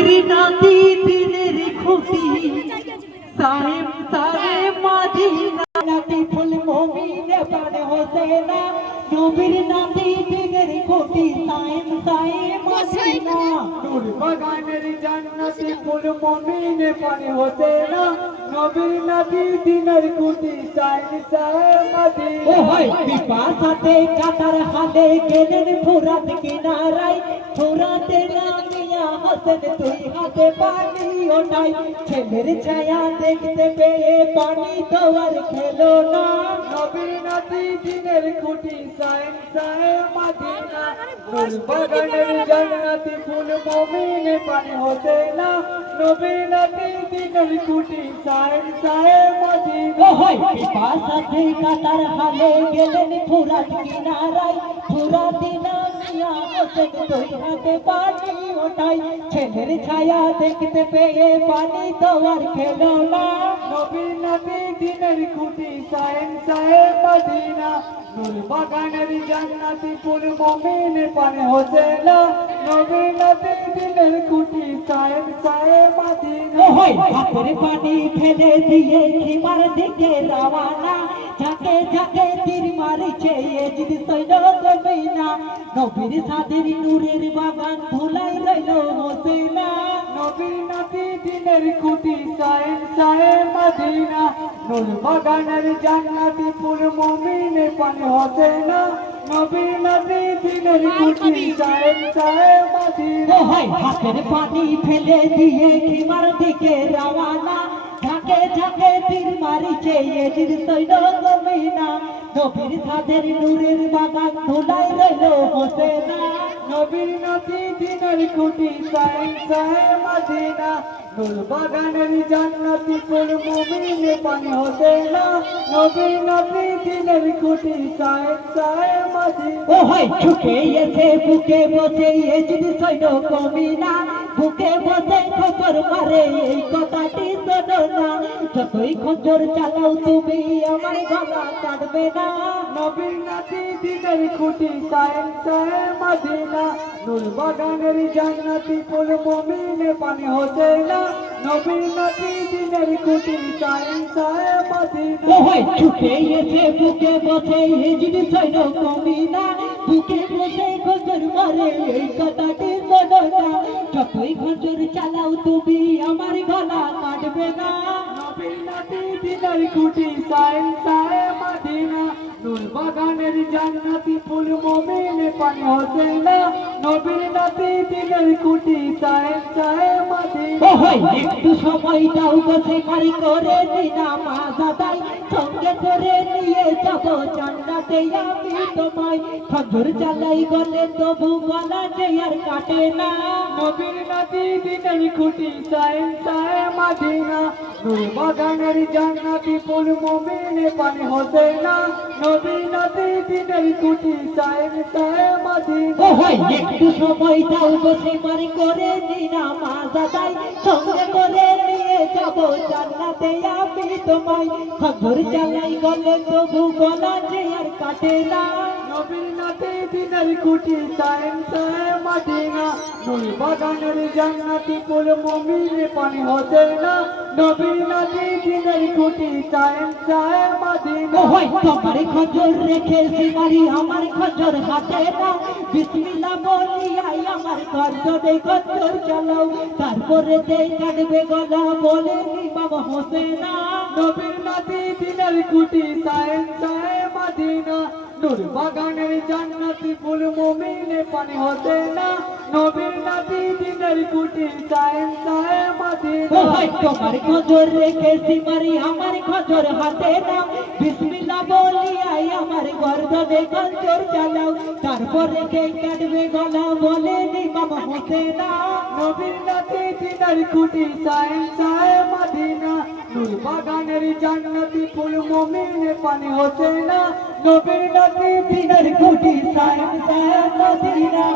নবীর নাতি দিনের খুশি সাহেব সাহেব মাদিনা নাতি ফুল মুমিনে প্রাণ হোসেনা নবীর নাতি দিনের খুশি সাহেব সাহেব মাদিনা নূর বাগানের জান্নাতি ফুল মুমিনে প্রাণ হোসেনা নবীর নাতি দিনের খুশি সাহেব সাহেব মাদিনা ও হয় পিপাসাতে কাতার হালে গেলেন ফুরাত কিনারায় ফুরাতে নামিয়া হাসেন তুই হাতে পানি ওঠাই ছেলের ছায়া দেখতে পেয়ে পানি তো আর খেলো না নবীর নাতি দিনের খুঁটি সাহেব সাহেব মাদিনা নূর বাগানের জান্নাতি ফুল মুমিনে প্রাণ হোসেনা নবীর নাতি দিনের খুঁটি সাহেব সাহেব মাদিনা ও হয় পিপাসাতে কাতার হালে গেলেন ফুরাত কিনারায় ফুরাতে নামিয়া হাসেন তুই হাতে পানি ওঠাই ছেলের ছায়া দেখতে পেয়ে পানি তো আর খেলো না নবীর নাতি দিনের খুঁটি সাহেব সাহেব মাদিনা নূর বাগানের জান্নাতি ফুল মুমিনে প্রাণ হোসেনা নবীর নাতি দিনের খুঁটি সাহেব সাহেব মাদিনা ওই হাতের পানি ফেলে দিয়ে খিমার দিকে রওয়ানা ঝাঁকে ঝাঁকে তীর মারিছে এজিদ সৈন্য কবিনা নবীর সাদের নূরের বাগান ধুলাই রইল হোসেনা নবীর নাতি দিনের খুঁটি সাহেব সাহেব মাদিনা নূর বাগানের জান্নাতি ফুল মুমিনে প্রাণ হোসেনা নবীর নাতি দিনের খুঁটি সাহেব সাহেব মাদিনা ওই হাতের পানি ফেলে দিয়ে খিমার দিকে রওয়ানা ঝাঁকে ঝাঁকে তীর মারিছে এজিদ সৈন্য কবিনা নবীর সাদের নূরের বাগান ধুলাই রইল হোসেনা নবীর নাতি দিনের খুঁটি সাহেব সাহেব মাদিনা নূর বাগানের জান্নাতি ফুল মুমিনে প্রাণ হোসেনা নবীর নাতি দিনের খুঁটি সাহেব সাহেব মাদিনা ওই ছুটে এসে বুকে বসে এজিদ সৈন্য কবিনা বুকে বসে খবর মারে এই কথাটি শোনো না যতই খঞ্জর চালাও তুমি আমার গলা কাটবে না নবীর নাতি দিনের খুঁটি সাহেব সাহেব মাদিনা নূর বাগানের জান্নাতি ফুল মুমিনে প্রাণ হোসেনা নবীর নাতি দিনের খুঁটি সাহেব সাহেব মাদিনা ওই ছুটে এসে বুকে বসে এজিদ সৈন্য কবিনা বুকে বসে খবর মারে এই কথাটি শোনো না যতই খঞ্জর চালাও তুমি আমার গলা কাটবে না নবীর নাতি দিনের খুঁটি সাহেব সাহেব মাদিনা নূর বাগানের জান্নাতি ফুল মুমিনে প্রাণ হোসেনা নবীর নাতি দিনের খুঁটি সাহেব সাহেব মাদিনা ওই একটু সময় দাও বসে মারি করে দিনা মাজাদাই সঙ্গে করে নিয়ে যাব জান্নাতে আমি তোমায় খঞ্জর চালাই গলে তবু গলা যে আর কাটে না নবীর নাতি দিনের খুঁটি সাহেব সাহেব মাদিনা নূর বাগানের জান্নাতি ফুল মুমিনে প্রাণ হোসেনা নবীর নাতি দিনের খুঁটি সাহেব সাহেব মাদিনা ওই একটু সময় দাও বসে মারি করে দিনা মাজাদাই সঙ্গে করে নিয়ে যাব জান্নাতে আমি তোমায় খবর চালাই গলে তবু গলা যে আর কাটে না নবীর নাতি দিনের খুঁটি সাহেব সাহেব মাদিনা নূর বাগানের জান্নাতি ফুল মুমিনে প্রাণ হোসেনা নবীর নাতি দিনের খুঁটি সাহেব সাহেব মাদিনা ওই তোমার খজর রেখে সিমারি আমার খজর হাতে নাও বিসমিল্লাহ বলিয়াই আমার গর্দনে খজর চালাও তারপরে দেই কাটবে গলা বলে ইমাম হোসেনা নবীর নাতি দিনের খুঁটি সাহেব সাহেব মাদিনা নূর বাগানের জান্নাতি ফুল মুমিনে প্রাণ হোসেনা নবীর নাতি দিনের খুঁটি সাহেব সাহেব মাদিনা ওই তোমার খজর রেখে সিমারি আমার খজর হাতে নাও বিসমিল্লাহ বলিয়াই আমার গর্দনে খজর চালাও তারপরে দেই কাটবে গলা বলে ইমাম হোসেনা নবীর নাতি দিনের খুঁটি সাহেব সাহেব মাদিনা নূর বাগানের জান্নাতি ফুল মুমিনে প্রাণ হোসেনা নবীর নাতি দিনের খুঁটি সাহেব সাহেব মাদিনা